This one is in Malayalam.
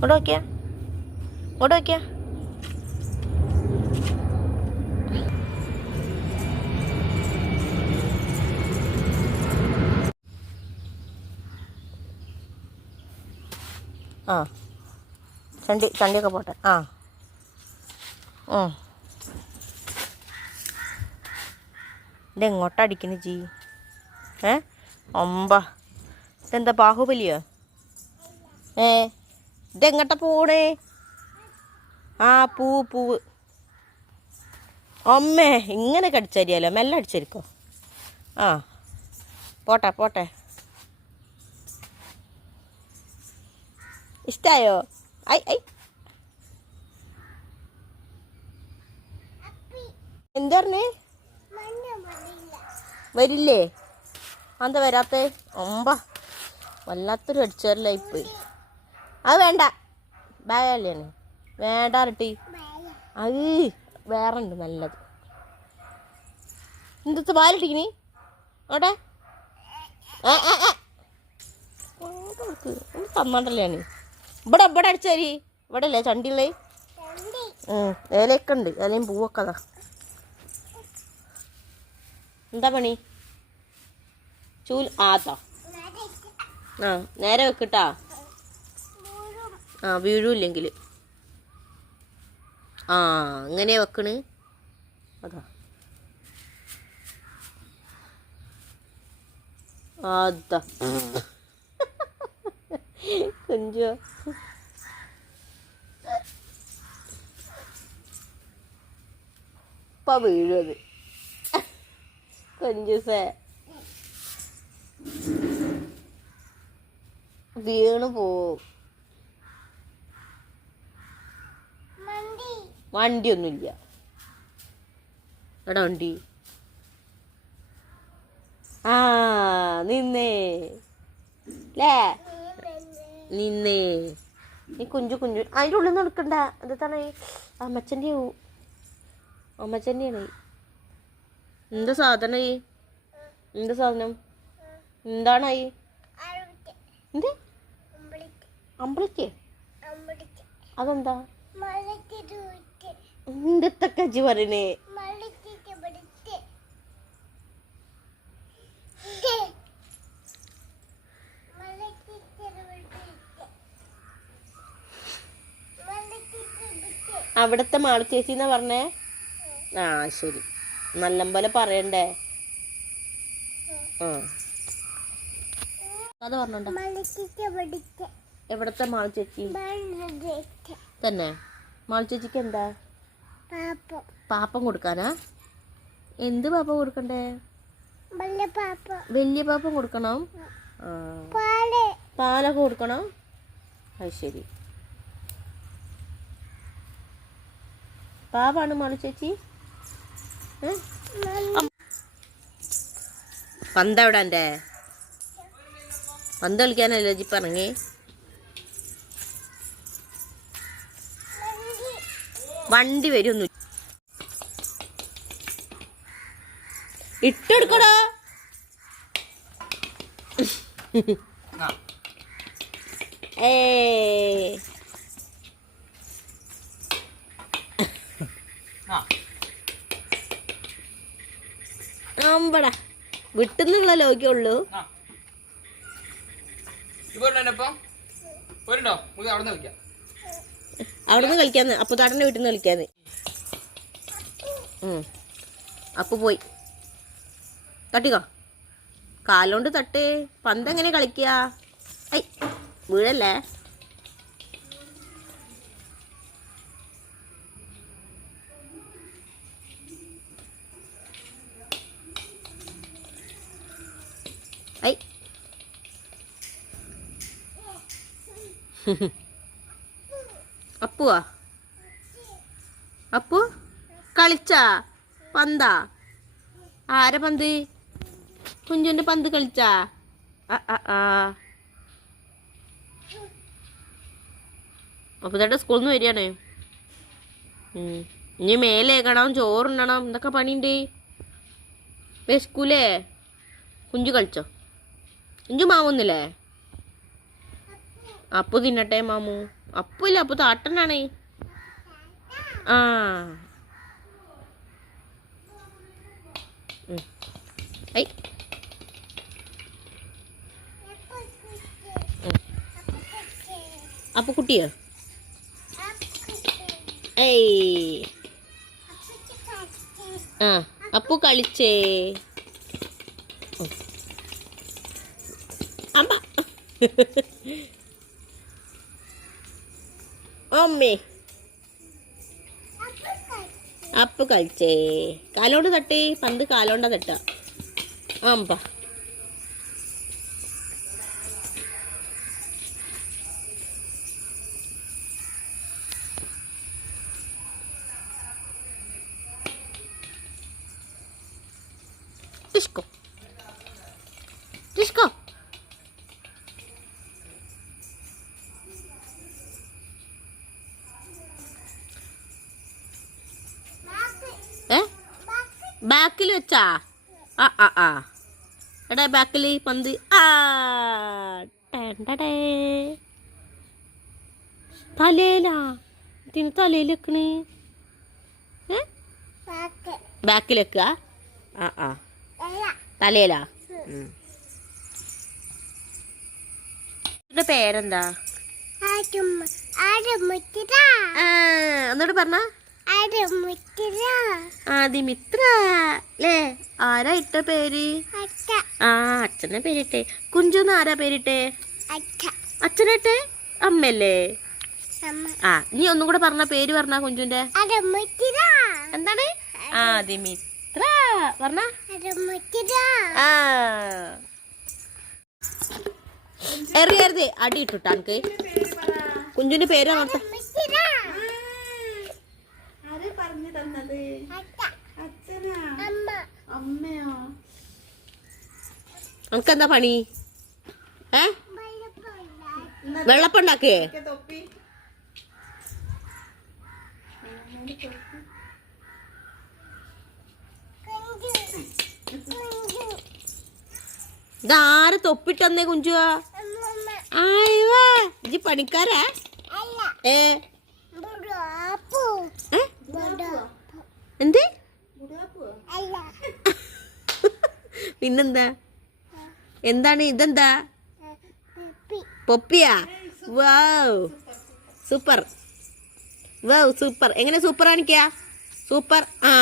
ഇങ്ങോട്ട് നോക്കിയാ, ഇങ്ങോട്ട് നോക്കിയാ. ആ ചണ്ടിയൊക്കെ പോട്ടെ. ആ ഇതെങ്ങോട്ടാ അടിക്കുന്നു ജി? ഒമ്പ ഇതെന്താ ബാഹുബലിയോ? ഇതെങ്ങോട്ടാ പോണേ? ആ പൂവ്. അമ്മേ ഇങ്ങനെ കടിച്ചരിയാലോ, മെല്ലെ അടിച്ചരിക്കോ. ആ പോട്ടെ. ഇഷ്ടായോ? ഐ എന്താ പറഞ്ഞേ? വരില്ലേ? എന്താ വരാത്തേ? ഒമ്പ വല്ലാത്തൊരു അടിച്ചോരലായിപ്പോയി. അത് വേണ്ട, ബാഗല്ലേ വേണ്ട റട്ടി. അത് വേറെ ഉണ്ട് നല്ലത്. എന്തൊക്കെ ബാലിട്ടിക്കിനി ഓട്ടെ തന്നണ്ടല്ലേ. ഇവിടെ അടിച്ചേരി. ഇവിടെ അല്ലേ ചണ്ടിയുള്ളേ? ഇലയൊക്കെ ഉണ്ട്, ഇലയും പൂവൊക്കെ അതാ. എന്താ പണി? ആത്താ നേരെ വെക്കിട്ടാ. വീഴൂല്ലെങ്കിൽ അങ്ങനെ വെക്കണ്. അതാ കുഞ്ചോ ഇപ്പൊ വീഴും അത്. കുഞ്ചുസേ വീണ് പോവും. വണ്ടിയൊന്നുമില്ല. എടാ വണ്ടി നിന്നേ നീ കുഞ്ചു അതിൻ്റെ ഉള്ളിൽ നിന്ന് എടുക്കണ്ട. എന്താണ് അമ്മച്ചൻ്റെയാണ്. എന്താ സാധനം? എന്താ സാധനം? എന്താണായി? എന്ത് അമ്പളിക്ക്? അതെന്താ എന്തൊക്കെ അജി പറയണേ? അവിടത്തെ മാളു ചേച്ചി എന്നാ പറഞ്ഞേ? ശരി, നല്ലപോലെ പറയണ്ടേ. അത് പറഞ്ഞോണ്ട. എവിടത്തെ മാളു ചേച്ചി തന്നെ? മാളു ചേച്ചിക്ക് എന്താ പാപ്പം കൊടുക്കാനാ? എന്ത് പാപ്പം കൊടുക്കണ്ടേ? വലിയ പാപ്പം കൊടുക്കണം. പാലൊക്കെ കൊടുക്കണം. അത് ശരി, പാപ്പാണ് മാളു ചേച്ചി. പന്ത് എവിടെ? എൻ്റെ പന്ത് കളിക്കാനല്ലോ ജിപ്പ് ഇറങ്ങി. വണ്ടി വരുമൊന്നും ഇട്ടെടുക്കടോ. അമ്പടാ വിട്ടുന്നുള്ള ലോക്കുള്ളൂ. അവിടുന്ന് കളിക്കാന്ന്, അപ്പുതാട്ടൻ്റെ വീട്ടിൽ നിന്ന് കളിക്കാന്ന്. അപ്പു പോയി. തട്ടിക്കോ, കാലോണ്ട് തട്ടേ. പന്ത് എങ്ങനെ കളിക്കുക? ഐ വീഴല്ലേ. ഐ അപ്പുവാ? അപ്പു കളിച്ചാ പന്താ? ആരെ പന്ത്? കുഞ്ചുവിൻ്റെ പന്ത് കളിച്ചാ? അപ്പൊ ചേട്ടാ സ്കൂളിൽ നിന്ന് വരികയാണ്. ഇനി മേലേക്കണം, ചോറുണ്ണണം, എന്തൊക്കെ പണിയുണ്ട്. വിശക്കൂലേ? കുഞ്ചു കളിച്ചോ? കുഞ്ചു മാമൊന്നില്ലേ? അപ്പു തിന്നട്ടെ മാമു. അപ്പല്ല അപ്പൊ താട്ടനാണ്. ആ ഐ അപ്പൊ കുട്ടിയോ? ഏയ് ആ അപ്പു കളിച്ചേ. അമ്മ അമ്മേ അപ്പു കളിച്ചേ. കാലോണ്ട് തട്ടേ, പന്ത് കാലോണ്ടാ തട്ട. അമ്പ ടിസ്കോ ടിസ്കോ. ബാക്കിൽ വെച്ചാ? ആ ആ ആ എടാ ബാക്കിൽ പന്ത്. ആ തലേലാ? ഇതിന് തലയിൽ വെക്കണ്? ബാക്കിൽ വെക്കുക? ആ ആ തലേലാ? പേരെന്താ? എന്നോട് പറഞ്ഞ ആദിമിത്ര അല്ലേ? ആരാ ഇട്ട പേര്? ആ അച്ഛനെ പേരിട്ടെ. കുഞ്ചുന്ന് ആരാ പേരിട്ടെ? അച്ഛനിട്ടെ? അമ്മല്ലേ? ആ നീ ഒന്നും കൂടെ പറഞ്ഞ പേര് പറഞ്ഞ കുഞ്ചുന്റെ. എന്താണ്? ആദിമിത്ര പറഞ്ഞ. ആ എറിയരുത്, അടി ഇട്ടുട്ടാ എനിക്ക്. കുഞ്ചുന്റെ പേര് പറഞ്ഞു തന്നത് അച്ഛനാ അമ്മയോ? നമുക്കെന്താ പണി? വെള്ളപ്പം ഉണ്ടാക്കേ? ഇതാര് തൊപ്പിട്ടന്നേ കുഞ്ചുവാ? ഇജ്ജ് പണിക്കാരാ? എന്ത്? പിന്നെന്താ? എന്താണ് ഇതെന്താ? പൊപ്പിയാ? Wow super. Wow super. എങ്ങനെ സൂപ്പർ കാണിക്കാ? സൂപ്പർ. ആ